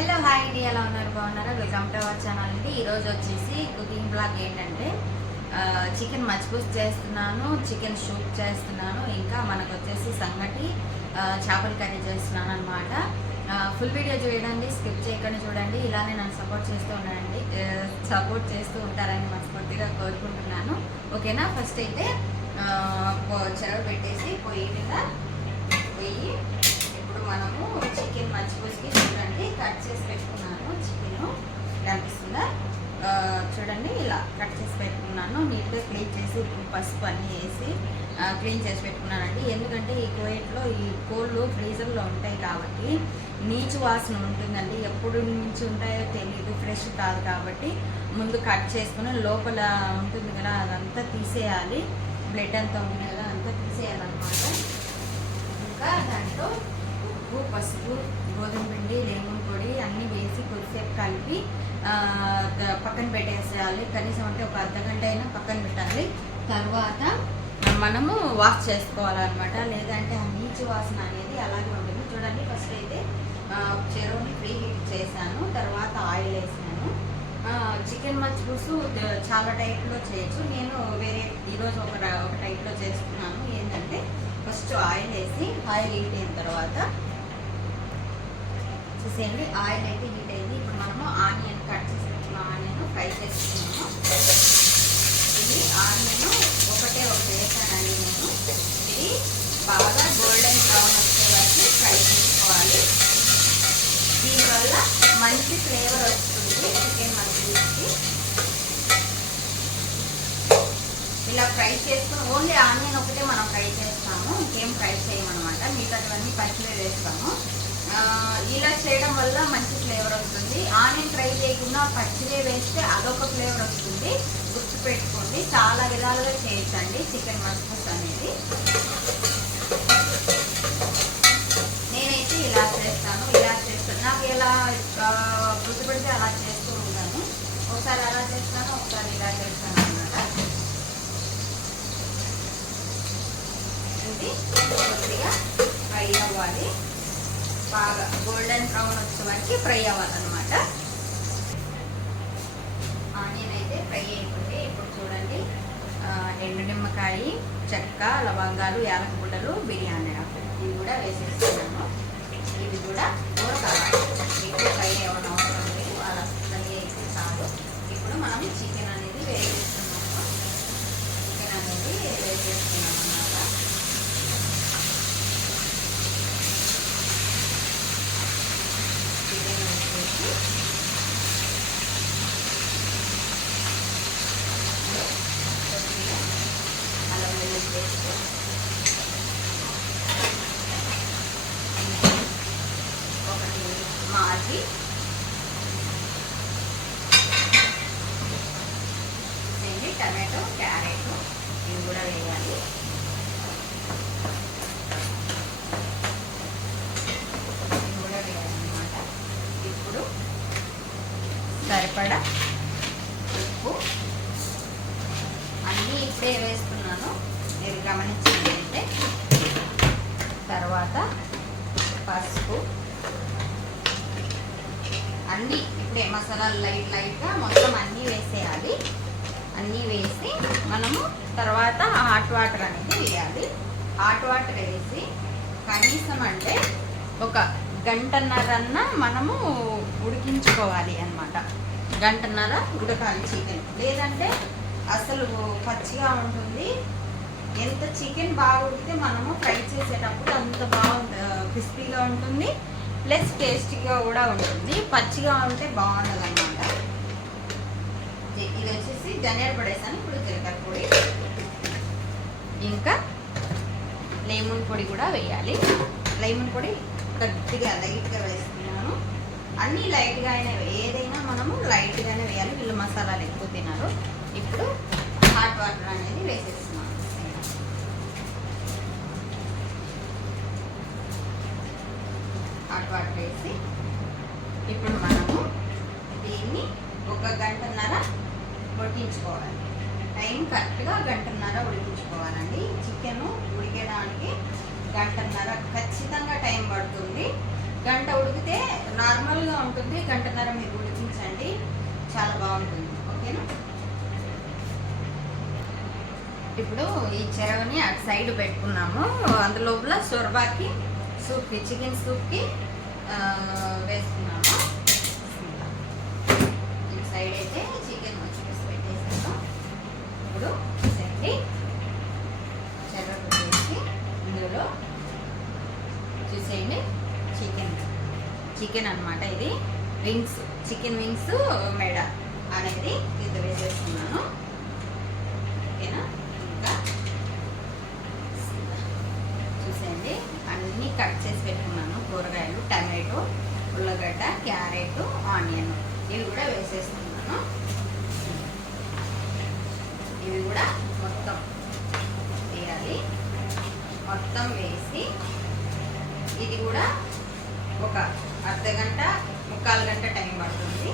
Hello hi అండి ఎలా ఉన్నారు? బాగున్నారా? వెల్కమ్ టు అవర్ ఛానల్ అండి. ఈరోజు వచ్చేసి కుకింగ్ బ్లాగ్ ఏంటంటే చికెన్ మచ్చిపూస్ చేస్తున్నాను చికెన్ షూప్ చేస్తున్నాను ఇంకా మనకు వచ్చేసి సంగటి చేపల కర్రీ చేస్తున్నాను అనమాట ఫుల్ వీడియో చూడండి స్కిప్ చేయకుండా చూడండి ఇలానే నన్ను సపోర్ట్ చేస్తూ ఉండండి సపోర్ట్ చేస్తూ ఉంటారని మనస్ఫూర్తిగా కోరుకుంటున్నాను. ఓకేనా? ఫస్ట్ అయితే చెరవ పెట్టేసి పొయ్యి మీద పొయ్యి మనము చికెన్ మచ్చిపూసికి చూడండి కట్ చేసి పెట్టుకున్నాను చికెన్. కనిపిస్తుందా చూడండి ఇలా కట్ చేసి పెట్టుకున్నాను. నీట్గా క్లీన్ చేసి పసుపు అన్నీ వేసి క్లీన్ చేసి పెట్టుకున్నానండి. ఎందుకంటే ఈ కోయట్లో ఈ కోళ్ళు ఫ్రీజర్లో ఉంటాయి కాబట్టి నీచు వాసన ఉంటుందండి. ఎప్పుడు నుంచి ఉంటాయో తెలియదు ఫ్రెష్ కాదు కాబట్టి ముందు కట్ చేసుకుని లోపల ఉంటుంది కదా అదంతా తీసేయాలి. బ్లడ్ అంతా ఉంది కదా అంతా తీసేయాలన్నమాట. ఇంకా దాంట్లో ఉప్పు పసుపు గోధుమ పిండి లెమన్ పొడి అన్నీ వేసి కొద్దిసేపు కలిపి పక్కన పెట్టేసేయాలి. కనీసం అంటే ఒక అర్ధ గంట అయినా పక్కన పెట్టాలి. తర్వాత మనము వాష్ చేసుకోవాలన్నమాట. లేదంటే ఆ నీచు వాసన అనేది అలాగే ఉంటుంది. చూడండి ఫస్ట్ అయితే చెరువుని ఫ్రీ హీట్ చేశాను. తర్వాత ఆయిల్ వేసాను. చికెన్ మచ్చిపులుసు చాలా టైప్లో చేయొచ్చు. నేను వేరే ఈరోజు ఒక ఒక టైప్లో చేస్తున్నాను ఏంటంటే ఫస్ట్ ఆయిల్ వేసి ఆయిల్ హీట్ అయిన తర్వాత చూసేయండి ఆయిల్ అయితే హీట్ అయింది. ఇప్పుడు మనము ఆనియన్ కట్ చేసి ఆనియన్ ఫ్రై చేసుకున్నాము ఇది ఆనియన్ ఒకటే ఒకటి వేసానండి నేను. ఇది బాగా గోల్డెన్ బ్రౌన్ వచ్చే వరకు ఫ్రై చేసుకోవాలి. దీనివల్ల మంచి ఫ్లేవర్ వస్తుంది చికెన్ మంచికి ఇలా ఫ్రై చేసుకుని ఓన్లీ ఆనియన్ ఒకటే మనం ఫ్రై చేస్తాము. ఇంకేం ఫ్రై చేయమన్నమాట మిగతావన్నీ పచ్చిలే వేస్తాము. ఇలా చేయడం వల్ల మంచి ఫ్లేవర్ వస్తుంది. ఆనియన్ ఫ్రై చేయకుండా పచ్చివే వేస్తే అదొక ఫ్లేవర్ వస్తుంది. గుర్తు పెట్టుకోండి చాలా విధాలుగా చేయొచ్చండి చికెన్ మస్మస్ అనేది. నేనైతే ఇలా చేస్తాను ఇలా చేస్తాను. నాకు ఎలా గుర్తుపెడితే అలా చేస్తూ ఉంటాను. ఒకసారి అలా చేస్తాను ఒకసారి ఇలా చేస్తాను అనమాట ఇది కొద్దిగా ఫ్రై అవ్వాలి. బాగా గోల్డెన్ బ్రౌన్ వచ్చే వరకు ఫ్రై అవ్వాలన్నమాట. ఆనియన్ అయితే ఫ్రై అయిపోతే ఇప్పుడు చూడండి ఎండు నిమ్మకాయ చెక్క లవంగాలు యాలక బిర్యానీ ఆకు. ఇవి కూడా వేసేస్తున్నాను ఇవి కూడా కూర కావాలి ఎక్కువ ఫ్రై అవ్వడం అవసరం లేదు అలా ఫ్రై అయితే చాలు ఇప్పుడు మనం చికెన్ అనేది వేసేస్తున్నాము చికెన్ అనేది వేసేస్తున్నాం అన్నమాట చికెన్ వేసేసి కొద్దిగా అల్లం వెల్లుల్లి పేస్ట్ ఒకటి మాజీ ఇదేంటి టమాటో క్యారెట్ ఇవి కూడా వేయాలి ఇవి కూడా వేయాలన్నమాట ఇప్పుడు ఇక్కడ. ఉప్పు. అన్నీ ఇప్పుడే వేస్తున్నాను మీరు గమనించింది అంటే తర్వాత పసుపు. అన్నీ ఇప్పుడే మసాలాలు లైట్ లైట్గా మొత్తం అన్నీ వేసేయాలి. అన్నీ వేసి మనము తర్వాత హాట్ వాటర్ అనేది వేయాలి. హాట్ వాటర్ వేసి కనీసం అంటే ఒక గంటన్నరన్న మనము ఉడికించుకోవాలి అని గంటన్నర ఉడకాలి చికెన్. లేదంటే అసలు పచ్చిగా ఉంటుంది. ఎంత చికెన్ బాగా ఉడికితే మనము ఫ్రై చేసేటప్పుడు అంత బాగుంటుంది క్రిస్పీగా ఉంటుంది. ప్లస్ టేస్టీగా కూడా ఉంటుంది. పచ్చిగా ఉంటే బాగుండదు అనమాట ఇది వచ్చేసి ధనియాల పడేసాను ఇప్పుడు జీలకర్ర పొడి. ఇంకా లెమన్ పొడి కూడా వేయాలి. లెమన్ పొడి గట్టిగా లైట్గా వేస్తున్నాను. అన్నీ లైట్గా అయినా ఏదైనా మనము లైట్గానే వేయాలి. వీళ్ళు మసాలాలు ఎక్కువ తినరు. ఇప్పుడు హాట్ వాటర్ అనేది వేసేస్తున్నాను హాట్ వాటర్ వేసి ఇప్పుడు మనము దీన్ని ఒక గంటన్నర ఉడికించుకోవాలి. టైం కరెక్ట్గా గంటన్నర ఉడికించుకోవాలండి. చికెన్ ఉడికేయడానికి గంటన్నర ఖచ్చితంగా టైం పడుతుంది. గంట ఉడికితే నార్మల్గా ఉంటుంది. గంటన్నర మీరు ఉడికించండి చాలా బాగుంటుంది. ఓకేనా? ఇప్పుడు ఈ చెరవని అటు సైడ్ పెట్టుకున్నాము. అందులోపల సొరబాకి సూప్కి చికెన్ సూప్కి వేసుకున్నాము. వేస్తున్నాము ఇటు సైడ్ అయితే చికెన్ వచ్చేసి పెట్టేసాము. ఇప్పుడు చూసేయండి చెరవ పెట్టేసి ఇందులో చూసేయండి. చికెన్. చికెన్ అన్నమాట ఇది. వింగ్స్ చికెన్ వింగ్స్ మెడ అనేది ఇది వేసేస్తున్నాను. ఓకేనా? ఇంకా చూసేయండి. అన్నీ కట్ చేసి పెట్టుకున్నాను. కూరగాయలు టమాటో ఉల్లగడ్డ క్యారెట్ ఆనియన్ ఇవి కూడా వేసేస్తున్నాను. ఇవి కూడా మొత్తం వేయాలి. మొత్తం వేసి ఇది కూడా ఒక అర్ధ గంట ముక్కాలు గంట టైం పడుతుంది.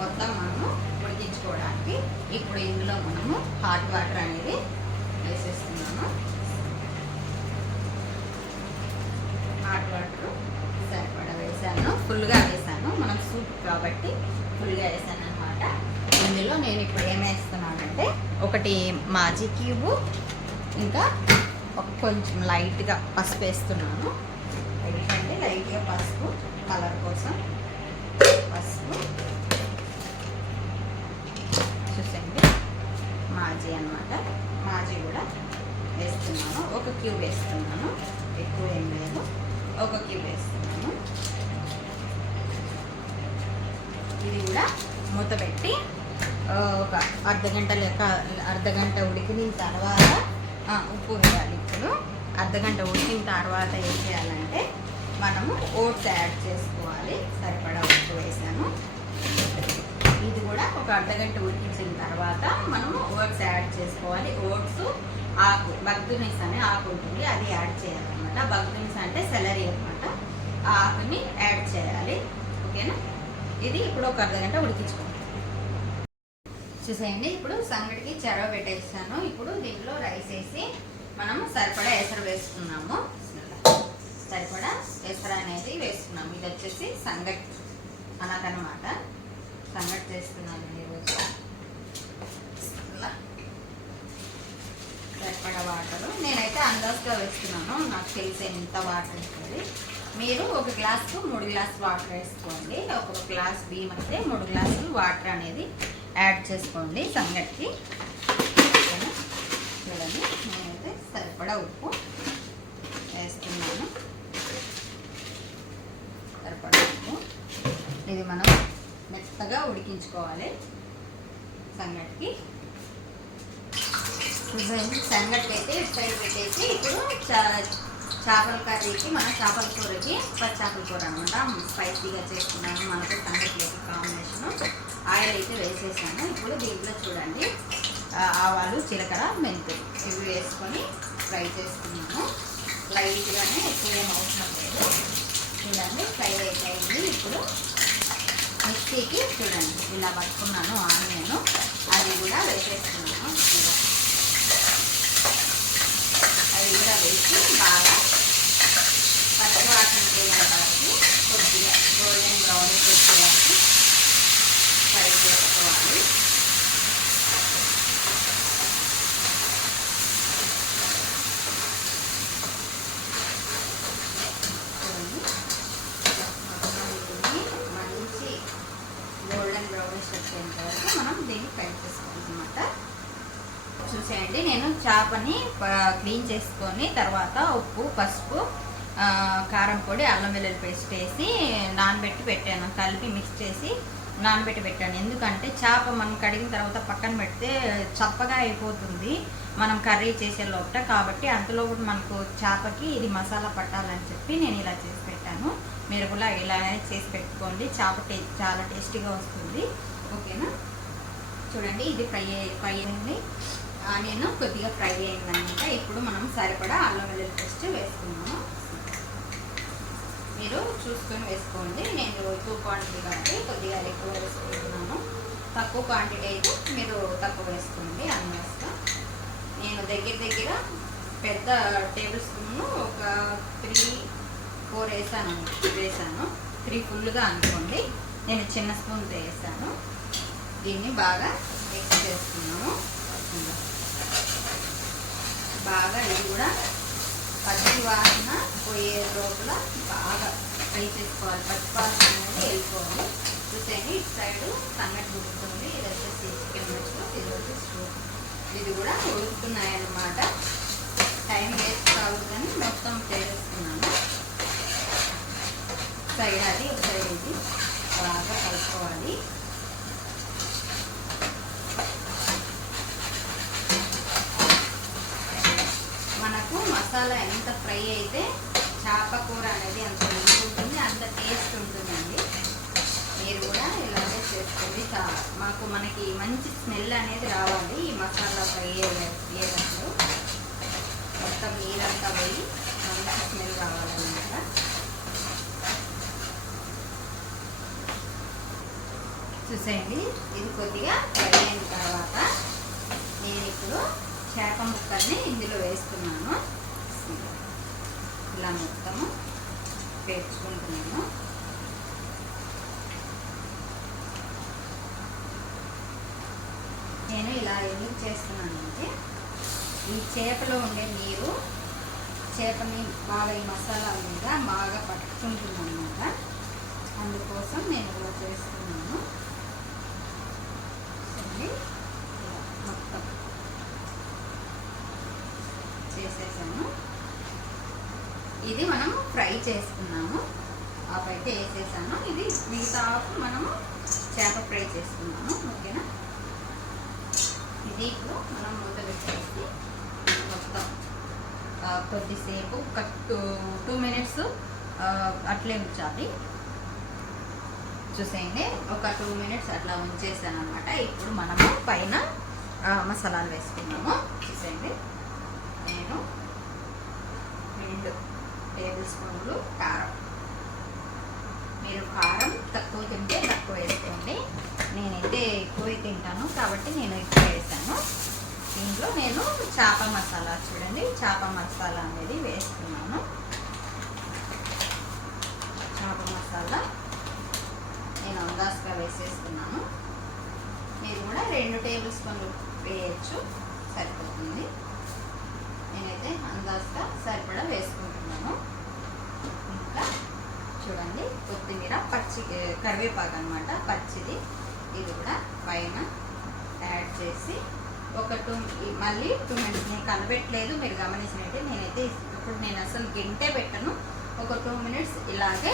మొత్తం మనము ఉడికించుకోవడానికి ఇప్పుడు ఇందులో మనము హాట్ వాటర్ అనేది వేసేస్తున్నాము. హాట్ వాటర్ సరిపడా వేసాను. ఫుల్గా వేసాను. మనం సూప్ కాబట్టి ఫుల్గా వేసాను అనమాట ఇందులో నేను ఇప్పుడు ఏమేస్తున్నానంటే ఒకటి మాజీ క్యూబు ఇంకా కొంచెం లైట్గా పసుపు వేస్తున్నాను. ఎందుకంటే లైట్గా పసుపు కలర్ కోసం చూసండి మాజీ అన్నమాట. మాజీ కూడా వేస్తున్నాను. ఒక క్యూబ్ వేస్తున్నాను. ఎక్కువ ఏం లేదు. ఒక క్యూబ్ వేస్తున్నాను. ఇది కూడా మూత పెట్టి ఒక అర్ధ గంట లెక్క అర్ధ గంట ఉడికిన తర్వాత ఉప్పు వేయాలి ఇప్పుడు. అర్ధ గంట ఉడికిన తర్వాత ఏం చేయాలంటే మనము ఓట్స్ యాడ్ చేసుకోవాలి. సరిపడా ఉప్పు వేసాను. ఇది కూడా ఒక అర్ధగంట ఉడికించిన తర్వాత మనము ఓట్స్ యాడ్ చేసుకోవాలి. ఓట్స్ ఆకు బగ్దునిస్ అనే ఆకు ఉంటుంది. అది యాడ్ చేయాలన్నమాట. బగ్దునిస్ అంటే సెలరీ అన్నమాట. ఆ ఆకుని యాడ్ చేయాలి. ఓకేనా? ఇది ఇప్పుడు ఒక అర్ధగంట ఉడికించుకోవాలి. చూసేయండి. ఇప్పుడు సంగటికి చెరవ పెట్టేసాను. ఇప్పుడు దీంట్లో రైస్ వేసి మనం సరిపడా ఎసరు వేసుకున్నాము. సరిపడా ఎసరు అనేది వేసుకున్నాం ఇది వచ్చేసి సంగటి అనకనమాట సంగటి చేస్తున్నాను ఈరోజు ఇలా. సరిపడా వాటరు? నేనైతే అందాజుగా వేస్తున్నాను. నాకు తెలిసే ఇంత వాటర్ ఉంటుంది. మీరు ఒక గ్లాస్కు మూడు గ్లాస్ వాటర్ వేసుకోండి. ఒక గ్లాస్ బియ్యం అయితే మూడు గ్లాసులు వాటర్ అనేది యాడ్ చేసుకోండి సంగటికి. చూడండి. నేనైతే సరిపడా ఉప్పు వేస్తున్నాను. సరిపడము ఇది మనం మెత్తగా ఉడికించుకోవాలి. సంగటికి. సంగటి అయితే సైడ్ పెట్టేసి ఇప్పుడు చేపల కర్రీకి మన చేపల కూరకి పచ్చి చేపల కూర అనమాట స్పైసీగా చేసుకున్నాను. మనకు సంగట్లోకి కాంబినేషన్. ఆయిల్ అయితే వేసేసాను. ఇప్పుడు దీంట్లో చూడండి ఆ, ఆవాలు జీలకర్ర మెంతులు. ఇవి వేసుకొని ఫ్రై చేసుకున్నాము లైట్గానే ఎక్కువ ఏం అవసరం లేదు. చూడండి ఫ్రై అయితే అయింది ఇప్పుడు మిక్సీకి చూడండి ఇలా పట్టుకున్నాను ఆనియన్. అది కూడా వేసేస్తున్నాను. అది కూడా వేసి బాగా పచ్చివాసన పోయేంత వరకు కొద్దిగా గోల్డెన్ బ్రౌన్ వచ్చేవరకు ఫ్రై చేసుకోవాలి చూడండి. మొత్తం దీన్ని మంచి గోల్డెన్ బ్రౌనిష్ వచ్చేంత వరకు మనం దీన్ని ఫ్రై చేసుకోవాలన్నమాట చూసేయండి నేను చేపని క్లీన్ చేసుకొని తర్వాత ఉప్పు పసుపు కారం పొడి అల్లం వెల్లుల్లి పేస్ట్ వేసి నానబెట్టి పెట్టాను. కలిపి మిక్స్ చేసి నానబెట్టి పెట్టాను. ఎందుకంటే చేప మనం కడిగిన తర్వాత పక్కన పెడితే చప్పగా అయిపోతుంది. మనం కర్రీ చేసే లోపట కాబట్టి అంతలో కూడా మనకు చేపకి ఇది మసాలా పట్టాలని చెప్పి నేను ఇలా చేసి పెట్టాను. మీరు కూడా ఇలానే చేసి పెట్టుకోండి. చేప టే చాలా టేస్టీగా వస్తుంది. ఓకేనా? చూడండి ఇది ఫ్రై ఫ్రై అయింది. ఆనియన్ కొద్దిగా ఫ్రై అయిందనమాట. ఇప్పుడు మనం సరిపడా అల్లం వెల్లుల్లి పేస్ట్ వేసుకున్నాము మీరు చూసుకొని వేసుకోండి. నేను టూ క్వాంటిటీ కాబట్టి కొద్దిగా ఎక్కువ వేసుకుంటున్నాను. తక్కువ క్వాంటిటీ అయితే మీరు తక్కువ వేసుకోండి అన్నస్గా నేను దగ్గర దగ్గర పెద్ద టేబుల్ స్పూన్ ఒక త్రీ ఫోర్ వేసాను. వేసాను. త్రీ ఫుల్గా అనుకోండి. నేను చిన్న స్పూన్తో వేసాను. దీన్ని బాగా మిక్స్ చేసుకున్నాము బాగా ఇది కూడా పచ్చి వాసన పోయే లోపల బాగా ఫ్రై చేసుకోవాలి. పచ్చి వాసన అనేది వెళ్ళిపోవాలి. చూసేయండి ఇటు సైడ్ సంగటి ఉడుకుతుంది ఇది వచ్చేసి చికెన్ మచ్చులు ఇది వచ్చేసి ఇది కూడా ఉడుకుతున్నాయన్నమాట. టైం వేస్ట్ కావద్దు కానీ మొత్తం చేసేస్తున్నాను సైడ్ అది ఒక సైడ్ ఇది బాగా కలుపుకోవాలి మనకు మసాలా ఎంత ఫ్రై అయితే చేప కూర అనేది అంత రుచి ఉంటుంది అంత టేస్ట్ ఉంటుందండి మీరు కూడా ఇలాగే చేసుకోండి చా- మాకు మనకి మంచి స్మెల్ అనేది రావాలి. ఈ మసాలా ఫ్రై అయ్యేటప్పుడు మొత్తం నీరంతా పోయి మంచి స్మెల్ రావాలన్నమాట. చూసేయండి. ఇది కొద్దిగా ఫ్రై అయిన తర్వాత నేను ఇప్పుడు చేప ముక్కల్ని ఇందులో వేస్తున్నాను. ఇలా మొత్తము పేర్చుకుంటున్నాను నేను ఇలా ఎందుకు చేస్తున్నానంటే ఈ చేపలో ఉండే నీరు చేపని బాగా ఈ మసాలా మీద బాగా పట్టుకుంటుంది అనమాట అందుకోసం నేను ఇలా చేస్తున్నాను. చూడండి, మొత్తం చేసేసాను. ఇది మనం ఫ్రై చేసుకున్నాము. ఆపైతే వేసేసాను. ఇది మిగతా ఆఫ్ మనము చేప ఫ్రై చేసుకున్నాము. ఓకేనా? దీంట్లో మనం మూత పెట్టేసి మొత్తం కొద్దిసేపు ఒక టూ టూ మినిట్స్ అట్లే ఉంచాలి. చూసేయండి ఒక టూ మినిట్స్ అట్లా ఉంచేసాను అనమాట ఇప్పుడు మనము పైన మసాలాలు వేసుకున్నాము చూసేయండి. నేను రెండు టేబుల్ స్పూన్లు కారం. మీరు కారం తక్కువ తింటే నేనైతే ఎక్కువే తింటాను. కాబట్టి నేను ఎక్కువ వేసాను. దీంట్లో నేను చేప మసాలా చూడండి. చేప మసాలా అనేది వేస్తున్నాను. చేప మసాలా నేను అందాజుగా వేసేస్తున్నాను. మీరు కూడా రెండు టేబుల్ స్పూన్లు వేయచ్చు. సరిపోతుంది. నేనైతే అందాజుగా సరిపడా వేసుకుంటున్నాను. ఇంకా చూడండి కొత్తిమీర పచ్చి కరివేపాకు అనమాట పచ్చిది. ఇది కూడా పైన యాడ్ చేసి ఒక టూ మళ్ళీ టూ మినిట్స్ నేను కనబెట్టలేదు మీరు గమనించినట్టే నేనైతే ఇప్పుడు నేను అసలు గింటే పెట్టను. ఒక టూ మినిట్స్ ఇలాగే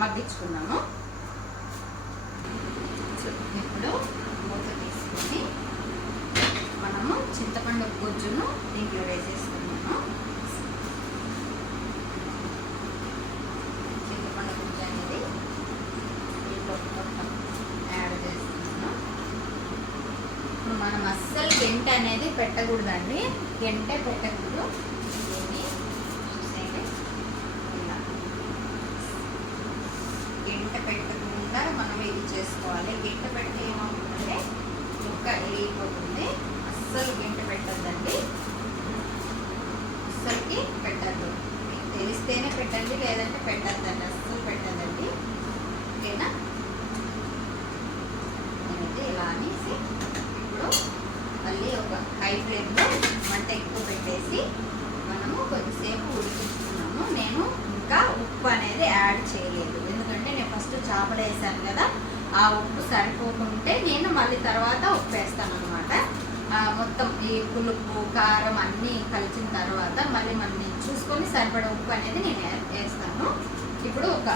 మగ్గించుకున్నాను. ఇప్పుడు మూత తీసుకొని మనము చింతపండు గుజ్జును దీంట్లో వేసేసుకున్నాము చింతపండు గుజ్జు అనేది దీంట్లో మొత్తం యాడ్ చేస్తున్నాను ఇప్పుడు మనం అస్సలు గెంట అనేది పెట్టకూడదండి. గెంట పెట్టకూడదు. దీన్ని ఇలా. పెట్టకుండా మనం ఇది చేసుకోవాలి. గెంట పెడితే ఏమవుతుందంటే ముక్క ఇరిగిపోతుంది. అస్సలు గెంట పెట్టద్దండి. అస్సలకి పెట్టద్దు. మీకు తెలిస్తేనే పెట్టండి లేదంటే పెట్టద్దండి ఓకేనా నేనైతే ఇలా అనేసి ఇప్పుడు మళ్ళీ ఒక హై ఫ్లేమ్లో మంట ఎక్కువ పెట్టేసి మనము కొద్దిసేపు ఉడికించుకున్నాము నేను ఇంకా ఉప్పు అనేది యాడ్ చేయలేదు ఎందుకంటే నేను ఫస్ట్ చేపలు వేసాను కదా ఆ ఉప్పు సరిపోకుంటే నేను మళ్ళీ తర్వాత ఉప్పు వేస్తాను అనమాట మొత్తం ఈ పులుపు కారం అన్నీ కలిసిన తర్వాత మళ్ళీ మనం చూసుకొని సరిపడే ఉప్పు అనేది నేను వేస్తాను ఇప్పుడు ఒక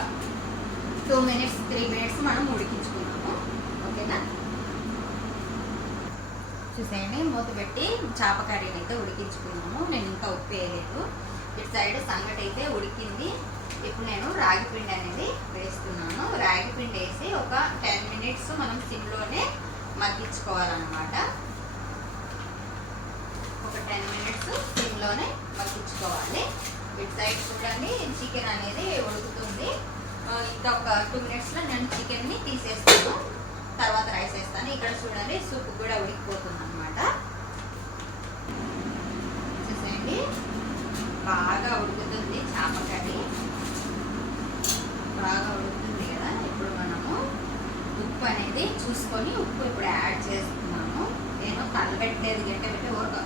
టూ మినిట్స్ త్రీ మినిట్స్ మనం ఉడికించుకున్నాము. ఓకేనా? చూసేయండి మూత పెట్టి చేప కర్రీని అయితే ఉడికించుకున్నాము. నేను ఇంకా ఉప్పు వేయలేదు. ఇటు సైడ్ సంగటి అయితే ఉడికింది. ఇప్పుడు నేను రాగి పిండి అనేది వేస్తున్నాను. రాగి పిండి వేసి ఒక టెన్ మినిట్స్ మనం సిమ్లోనే మగ్గించుకోవాలన్నమాట. ఒక టెన్ మినిట్స్ సిమ్లోనే మగ్గించుకోవాలి. ఇటు సైడ్ చూడండి చికెన్ అనేది ఉడుకుతుంది. ఇంకా ఒక టూ మినిట్స్లో నేను చికెన్ని తీసేస్తాను. తర్వాత రైస్ వేస్తాను. ఇక్కడ చూడండి సూప్ కూడా ఉడికిపోతుంది అనమాట చూసేయండి. బాగా ఉడుకుతుంది చేప కర్రీ. బాగా ఉడుకుతుంది కదా. ఇప్పుడు మనము ఉప్పు అనేది చూసుకొని ఉప్పు ఇప్పుడు యాడ్ చేసుకున్నాము. నేను కలబెట్టేది గంట పెట్టి ఒక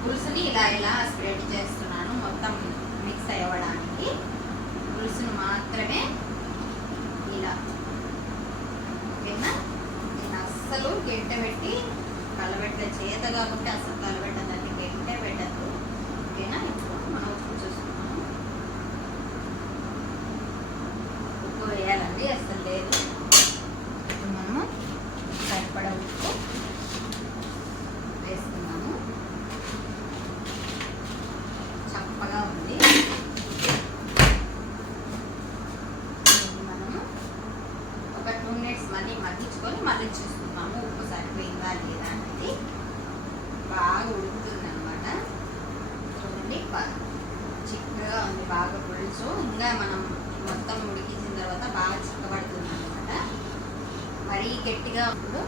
పులుసుని ఇలా ఇలా స్ప్రెడ్ చేస్తున్నాను మొత్తం మిక్స్ అవ్వడానికి పులుసును మాత్రమే ఇలా ఓకేనా? నేను అస్సలు గెంట పెట్టి కలబెట్ట చేత ఉంటే అసలు కలబెట్టదండి గంట పెట్టద్దు ఓకేనా ఇప్పుడు మనం ఉప్పు చూసుకున్నాము ఉప్పు వేయాలండి అసలు లేదు ఇప్పుడు మనము సరిపడా ఉప్పు వేసుకున్నాము చప్పగా ఉంది దీన్ని మనము ఒక టూ మినిట్స్ మళ్ళీ మగ్గించుకొని మళ్ళీ చూసుకున్నాము ఉప్పు సరిపోయిందా లేదా అనేది బాగా ఉడుకుతుంది అనమాట చూడండి చిక్కగా ఉంది బాగా పులుసు. ఇంకా మనం మొత్తం ఉడికించిన తర్వాత బాగా చిక్కబడుతుంది అనమాట మరీ గట్టిగా ఇప్పుడు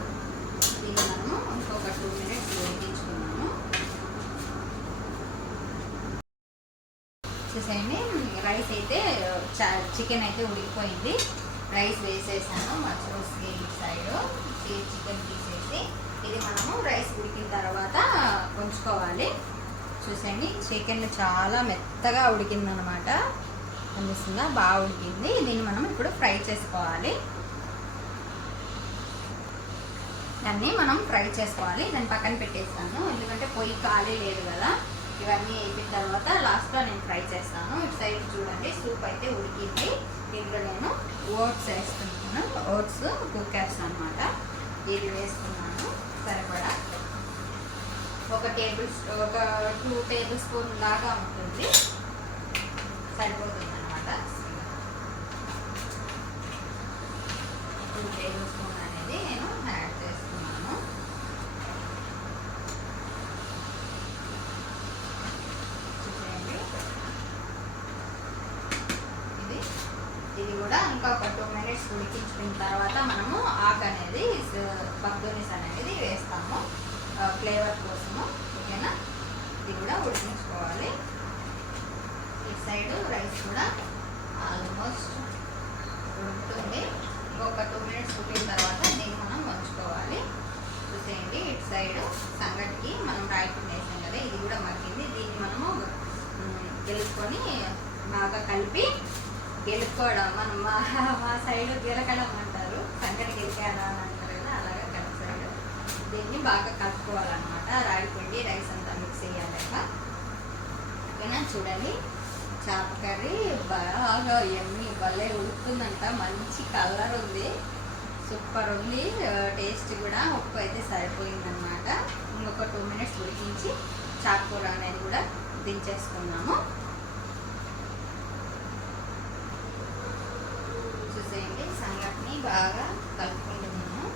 దీన్ని మనము ఇంకొక టూ మినిట్స్ ఉడికించుకున్నాము చూసేయండి రైస్ అయితే చికెన్ అయితే ఉడికిపోయింది. రైస్ వేసేసాను మచ్చరోస్కి సైడ్ చికెన్ తీసేసి ఇది మనము రైస్ ఉడికిన తర్వాత ఉంచుకోవాలి. చూసేయండి చికెన్ చాలా మెత్తగా ఉడికిందనమాట. అనిపిస్తుందా? బాగా ఉడికింది. దీన్ని మనం ఇప్పుడు ఫ్రై చేసుకోవాలి. దాన్ని మనం ఫ్రై చేసుకోవాలి. దాన్ని పక్కన పెట్టేస్తాను. ఎందుకంటే పొయ్యి ఖాళీ లేదు కదా. ఇవన్నీ అయిపోయిన తర్వాత లాస్ట్లో నేను ఫ్రై చేస్తాను. ఇటు సైడ్ చూడండి సూప్ అయితే ఉడికింది. దీంట్లో నేను ఓట్స్ వేస్తున్నాను. ఓట్స్ కుక్కర్స్ అనమాట ఇది వేస్తున్నాను. సరిపడా ఒక టేబుల్ ఒక టూ టేబుల్ స్పూన్ లాగా ఉంటుంది. సరిపోతుంది అనమాట టూ టేబుల్ స్పూన్ అనేది నేను యాడ్ చేస్తున్నాను చూసేయండి ఇది ఇది కూడా ఇంకా ఒక టూ మినిట్స్ ఉడికించుకున్న తర్వాత మనము ఆకు అనేది బగ్దోనిస్ అనేది వేస్తాము. ఫ్లేవర్ కోసము. ఓకేనా? ఇది కూడా ఉడికించుకోవాలి. ఈ సైడ్ రైస్ కూడా ఆల్మోస్ట్ ఉడుకుతుంది. ఇంకొక టూ మినిట్స్ ఉడికిన తర్వాత దీన్ని మనం వంచుకోవాలి. చూసేయండి ఇటు సైడ్ సంగటికి మనం రైట్ వేసాం కదా ఇది కూడా మగ్గింది. దీన్ని మనము గెలుచుకొని బాగా కలిపి గెలుపుకోవడం మనం మా మా సైడ్ గెలకడం అంటారు. సంగటి గెలికాడా అని అంటారు కదా అలాగా కలిపి దీన్ని బాగా కలుపుకోవాలన్నమాట. రాగి పిండి రైస్ అంతా మిక్స్ అయ్యాక ఓకేనా? చూడండి. చేప కర్రీ బాగా ఎమ్మి భలే ఉడుకుతుందంట. మంచి కలర్ ఉంది. సూపర్ ఉంది. టేస్ట్ కూడా ఉప్పు అయితే సరిపోయిందనమాట ఇంకొక టూ మినిట్స్ ఉడికించి చాకూర అనేది కూడా దించేసుకున్నాము చూసేయండి సంగటిని బాగా కలుపుకుంటున్నాము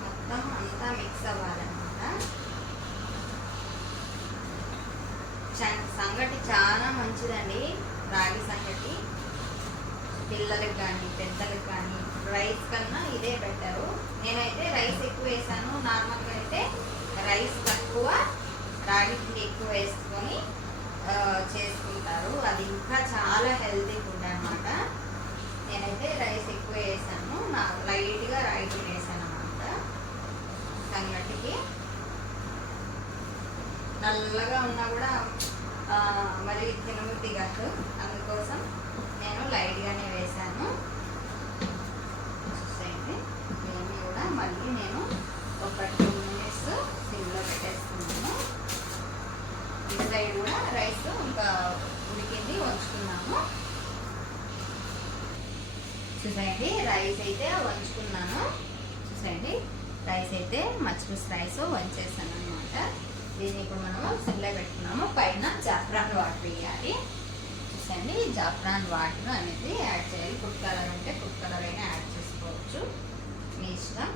మొత్తం అంతా మిక్స్ అవ్వాలన్నమాట చ- సంగటి చాలా మంచిదండి. రాగి సంగటి. పిల్లలకి కానీ పెద్దలకు కానీ రైస్ కన్నా ఇదే బెటరు. నేనైతే రైస్ ఎక్కువ వేసాను. నార్మల్గా అయితే రైస్ తక్కువ రాగి పిండి ఎక్కువ వేసుకొని చేసుకుంటారు. అది ఇంకా చాలా హెల్తీ ఫుడ్ అనమాట నేనైతే రైస్ ఎక్కువ వేసాను. నా లైట్గా రైస్ వేసాను అనమాట సంగటికి నల్లగా ఉన్నా కూడా మరి తినబుద్ధి కాదు. అందుకోసం నేను లైట్గానే వేసాను. ఈ సైడ్ కూడా రైస్ ఇంకా ఉడికింది వంచుకున్నాము. చూసేయండి రైస్ అయితే వంచుకున్నాను. చూసేయండి రైస్ అయితే మచ్చిపుస్ రైస్ వంచేసాను అనమాట దీన్ని ఇప్పుడు మనము సిమ్లో పెట్టుకున్నాము. పైన జాఫ్రాన్ వాటర్ వేయాలి. చూసండి జాఫ్రాన్ వాటర్ అనేది యాడ్ చేయాలి. ఫుడ్ కలర్ ఉంటే ఫుడ్ కలర్ అయినా యాడ్ చేసుకోవచ్చు. మీ ఇష్టం.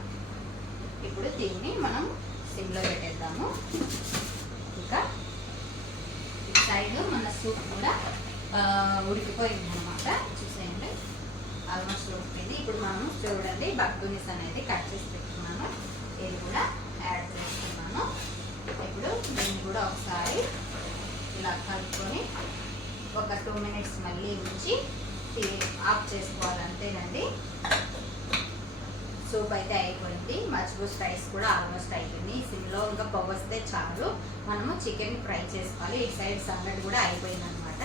ఇప్పుడు దీన్ని మనం సిమ్లో పెట్టేద్దాము. ఇంకా ఈ మన సూప్ కూడా ఉడికిపోయింది అనమాట చూసేయండి. ఆల్మోస్ట్ ఉడికింది ఇప్పుడు మనం చూడండి బగ్గునిస్ అనేది కట్ చేసి పెట్టుకున్నాను. ఇది కూడా యాడ్ చేస్తున్నాను. ఇప్పుడు దీన్ని కూడా ఒకసారి ఇలా కలుపుకొని ఒక టూ మినిట్స్ మళ్ళీ ఉంచి ఆఫ్ చేసుకోవాలి అంతేనండి సూప్ అయితే అయిపోయింది. మజ్బూస్ రైస్ కూడా ఆల్మోస్ట్ అయిపోయింది. సిమ్లో ఇంకా పొగొస్తే చాలు. మనము చికెన్ ఫ్రై చేసుకోవాలి. ఇటు సైడ్ సంగటి కూడా అయిపోయింది అనమాట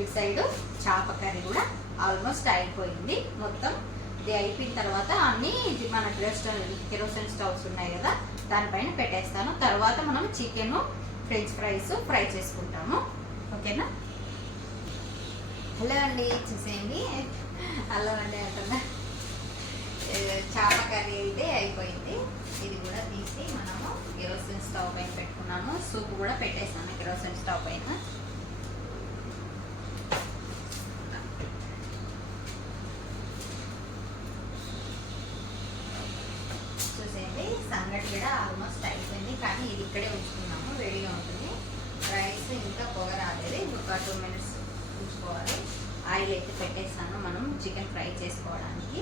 ఇటు సైడ్ చేప కర్రీ కూడా ఆల్మోస్ట్ అయిపోయింది. మొత్తం ఇది అయిపోయిన తర్వాత అన్నీ ఇది మన రెస్టారెంట్ కెరోసిన్ స్టవ్స్ ఉన్నాయి కదా దానిపైన పెట్టేస్తాను. తర్వాత మనం చికెన్ ఫ్రెంచ్ ఫ్రైస్ ఫ్రై చేసుకుంటాము. ఓకేనా? హలో అండి చూసేయండి. హలో అండి అంటున్నా. చేప కర్రీ అయితే అయిపోయింది. ఇది కూడా తీసి మనము కిరోసిన్ స్టవ్ పైన పెట్టుకున్నాము. సూప్ కూడా పెట్టేసాము కిరోసిన్ స్టవ్ పైన. చూసేయండి సంగటి కూడా ఆల్మోస్ట్ అయిపోయింది. కానీ ఇది ఇక్కడే ఉంచుకున్నాము వేడిగా ఉంటుంది. రైస్ ఇంకా పొగ రాలేదు. ఇంకొక టూ మినిట్స్ ఉంచుకోవాలి. ఆయిల్ అయితే పెట్టేస్తాను మనం చికెన్ ఫ్రై చేసుకోవడానికి.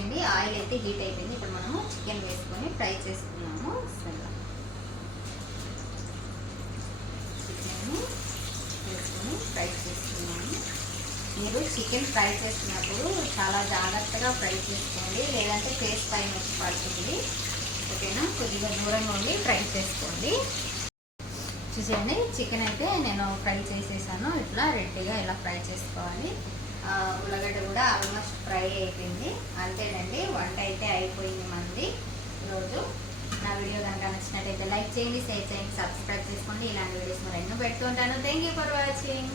ఓకేనా ఆయిల్ అయితే హీట్ అయిపోయింది. ఇప్పుడు మనము చికెన్ వేసుకొని ఫ్రై చేసుకున్నాము. అసలు చికెన్ వేసుకొని ఫ్రై చేసుకున్నాము. మీరు చికెన్ ఫ్రై చేస్తున్నప్పుడు చాలా జాగ్రత్తగా ఫ్రై చేసుకోండి. లేదంటే టేస్ట్ పైన వచ్చి పడుతుంది. ఓకేనా? కొద్దిగా దూరంగా ఉండి ఫ్రై చేసుకోండి. చూసేయండి చికెన్ అయితే నేను ఫ్రై చేసేసాను. ఇట్లా రెడ్డిగా ఇలా ఫ్రై చేసుకోవాలి. ఉల్లగడ్డ కూడా ఆల్మోస్ట్ ఫ్రై అయిపోయింది. అంతేనండి వంట అయితే అయిపోయింది మంది ఈరోజు. నా వీడియో కనుక నచ్చినట్టయితే లైక్ చేయండి షేర్ చేయండి సబ్స్క్రైబ్ చేసుకోండి. ఇలాంటి వీడియోస్ మరి ఎన్నో పెడుతుంటాను థ్యాంక్ యూ ఫర్ వాచింగ్